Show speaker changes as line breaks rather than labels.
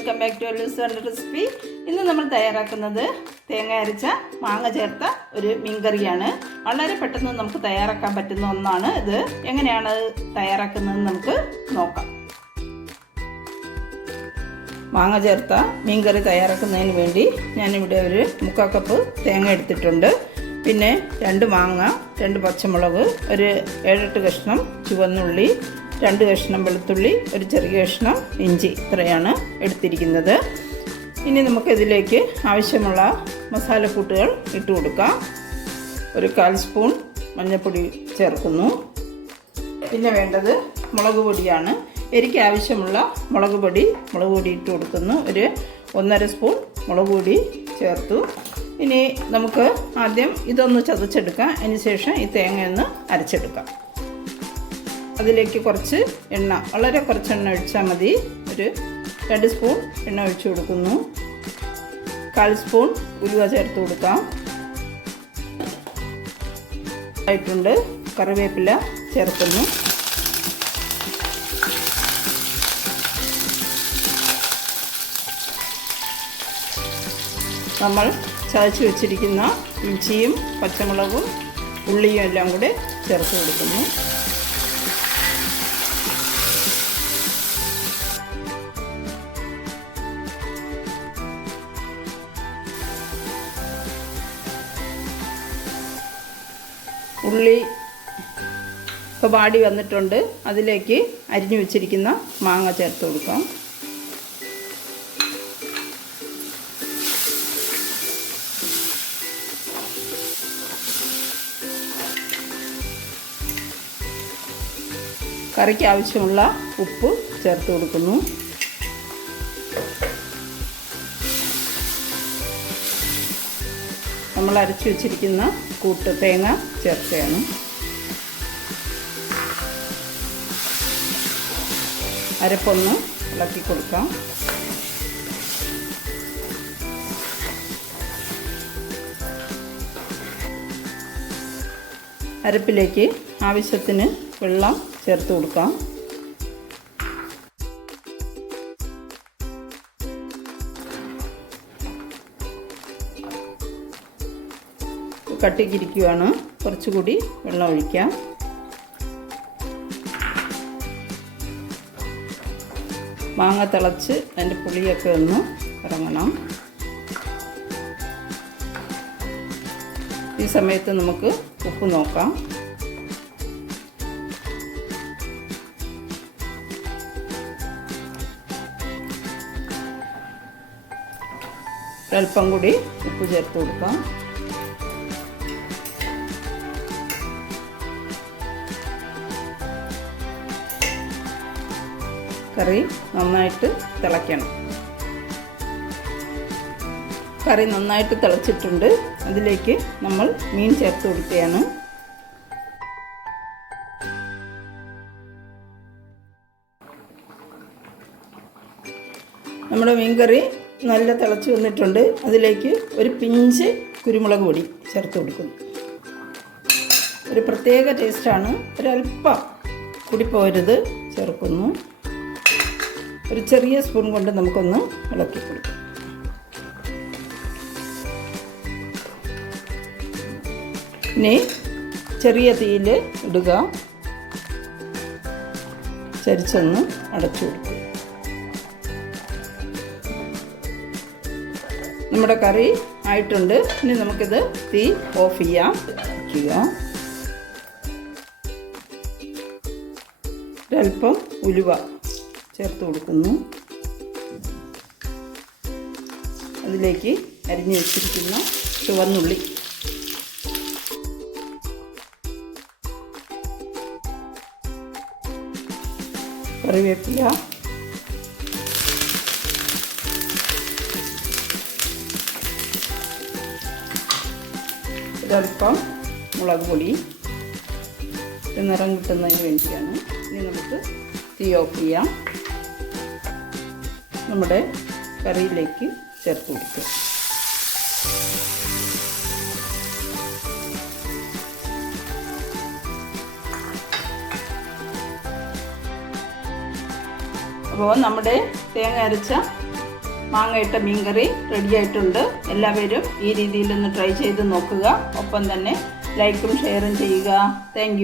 Welcome back to Allu's recipe. ഇന്ന് നമ്മൾ തയ്യാറാക്കുന്നത് തേങ്ങ അരച്ച മാങ്ങ ചേർത്ത ഒരു മീൻകറിയാണ് വളരെ പെട്ടെന്ന് നമുക്ക് തയ്യാറാക്കാൻ പറ്റുന്ന ഒന്നാണ് ഇത്. എങ്ങനെയാണ് തയ്യാറാക്കുന്നതെന്ന് നമുക്ക് നോക്കാം. മാങ്ങ ചേർത്ത മീൻകറി തയ്യാറാക്കുന്നതിന് വേണ്ടി ഞാനിവിടെ ഒരു മുക്കാൽ കപ്പ് തേങ്ങ എടുത്തിട്ടുണ്ട്. പിന്നെ രണ്ട് മാങ്ങ രണ്ട് പച്ചമുളക് ഒരു ഏഴെട്ട് കഷ്ണം ചുവന്നുള്ളി രണ്ട് കഷ്ണം വെളുത്തുള്ളി ഒരു ചെറിയ കഷ്ണം ഇഞ്ചി ഇത്രയാണ് എടുത്തിരിക്കുന്നത്. ഇനി നമുക്കിതിലേക്ക് ആവശ്യമുള്ള മസാലക്കൂട്ടുകൾ ഇട്ട് കൊടുക്കാം. ഒരു കാൽ സ്പൂൺ മഞ്ഞൾപ്പൊടി ചേർക്കുന്നു. പിന്നെ വേണ്ടത് മുളക് പൊടിയാണ്. എനിക്ക് ആവശ്യമുള്ള മുളക് പൊടി മുളക് പൊടി ഇട്ട് കൊടുക്കുന്നു. ഒരു ഒന്നര സ്പൂൺ മുളക് പൊടി ചേർത്തു. ഇനി നമുക്ക് ആദ്യം ഇതൊന്ന് ചതച്ചെടുക്കാം. അതിന് ശേഷം ഈ തേങ്ങയൊന്ന് അരച്ചെടുക്കാം. അതിലേക്ക് കുറച്ച് എണ്ണ വളരെ കുറച്ച് എണ്ണ ഒഴിച്ചാൽ മതി. ഒരു രണ്ട് സ്പൂൺ എണ്ണ ഒഴിച്ചു കൊടുക്കുന്നു. കാൽ സ്പൂൺ ഉലുവ ചേർത്ത് കൊടുക്കാം. ആയിട്ടുണ്ട്. കറിവേപ്പില ചേർക്കുന്നു. നമ്മൾ ചതച്ച് വെച്ചിരിക്കുന്ന ഇഞ്ചിയും പച്ചമുളകും ഉള്ളിയും എല്ലാം കൂടെ ചേർത്ത് കൊടുക്കുന്നു. ഉള്ളി ഇപ്പോൾ വാടി വന്നിട്ടുണ്ട്. അതിലേക്ക് അരിഞ്ഞു വെച്ചിരിക്കുന്ന മാങ്ങ ചേർത്ത് കൊടുക്കാം. കറിക്ക് ആവശ്യമുള്ള ഉപ്പ് ചേർത്ത് കൊടുക്കുന്നു. നമ്മൾ അരച്ചു വെച്ചിരിക്കുന്ന കൂട്ട് തേങ്ങ ചേർക്കുകയാണ്. അരപ്പൊന്ന് ഇളക്കി കൊടുക്കാം. അരപ്പിലേക്ക് ആവശ്യത്തിന് വെള്ളം ചേർത്ത് കൊടുക്കാം. കട്ടിക്കിരിക്കുകയാണ് കുറച്ചുകൂടി വെള്ളം ഒഴിക്കാം. മാങ്ങ തിളച്ച് അതിന്റെ പുളിയൊക്കെ ഒന്ന് ഇറങ്ങണം. ഈ സമയത്ത് നമുക്ക് ഉപ്പ് നോക്കാം. ഒരൽപ്പം കൂടി ഉപ്പ് ചേർത്ത് കൊടുക്കാം. കറി നന്നായിട്ട് തിളയ്ക്കണം. കറി നന്നായിട്ട് തിളച്ചിട്ടുണ്ട്. അതിലേക്ക് നമ്മൾ മീൻ ചേർത്ത് കൊടുക്കുകയാണ്. നമ്മുടെ മീൻകറി നല്ല തിളച്ച് വന്നിട്ടുണ്ട്. അതിലേക്ക് ഒരു പിഞ്ച് കുരുമുളക് പൊടി ചേർത്ത് കൊടുക്കുന്നു. ഒരു പ്രത്യേക ടേസ്റ്റാണ് ഒരല്പം കൂടി പോരുത് ചേർക്കുന്നു. ഒരു ചെറിയ സ്പൂൺ കൊണ്ട് നമുക്കൊന്ന് ഇളക്കി കൊടുക്കാം. ഇനി ചെറിയ തീയിൽ ഇടുക. ചരിച്ചൊന്ന് അടച്ചു കൊടുക്കുക. നമ്മുടെ കറി ആയിട്ടുണ്ട്. ഇനി നമുക്കിത് തീ ഓഫ് ചെയ്യാം. വയ്ക്കുക ഒരല്പം ഉലുവ. ചേർത്ത് കൊടുക്കുന്നു. അതിലേക്ക് അരിഞ്ഞു വെച്ചിരിക്കുന്ന ചുവന്നുള്ളി. കറിവേപ്പില. ഒരൽപ്പം മുളക് പൊടി. നിറം കിട്ടുന്നതിന് വേണ്ടിയാണ്. ഇനി നമുക്ക് തീ ഓഫ് ചെയ്യാം. നമ്മുടെ കറിയിലേക്ക് ചേർത്ത് കൊടുക്കുക. അപ്പോൾ നമ്മുടെ തേങ്ങ അരച്ച മാങ്ങയിട്ട റെഡി ആയിട്ടുണ്ട്. എല്ലാവരും ഈ രീതിയിലൊന്ന് ട്രൈ ചെയ്ത് നോക്കുക. ഒപ്പം തന്നെ ലൈക്കും ഷെയറും ചെയ്യുക. താങ്ക്